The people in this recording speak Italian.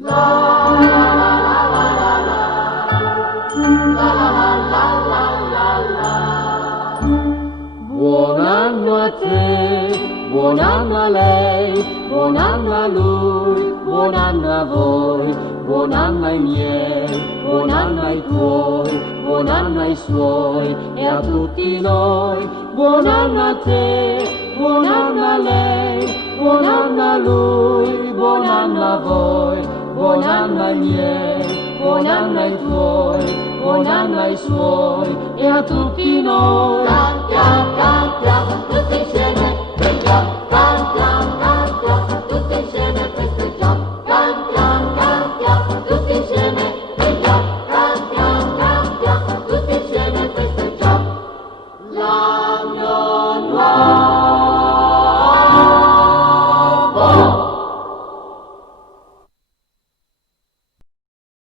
Buon anno a te, buon anno a lei, buon anno a lui, buon anno a voi, buon anno ai miei, buon anno ai tuoi, buon anno ai suoi e a tutti noi. Buon anno a te, buon anno a lei, buon anno a lui, buon anno a voi, buon anno ai miei, buon anno ai tuoi, buon anno ai suoi e a tutti noi. Cantiamo, cantiamo, tutti insieme, cantiamo, cantiamo.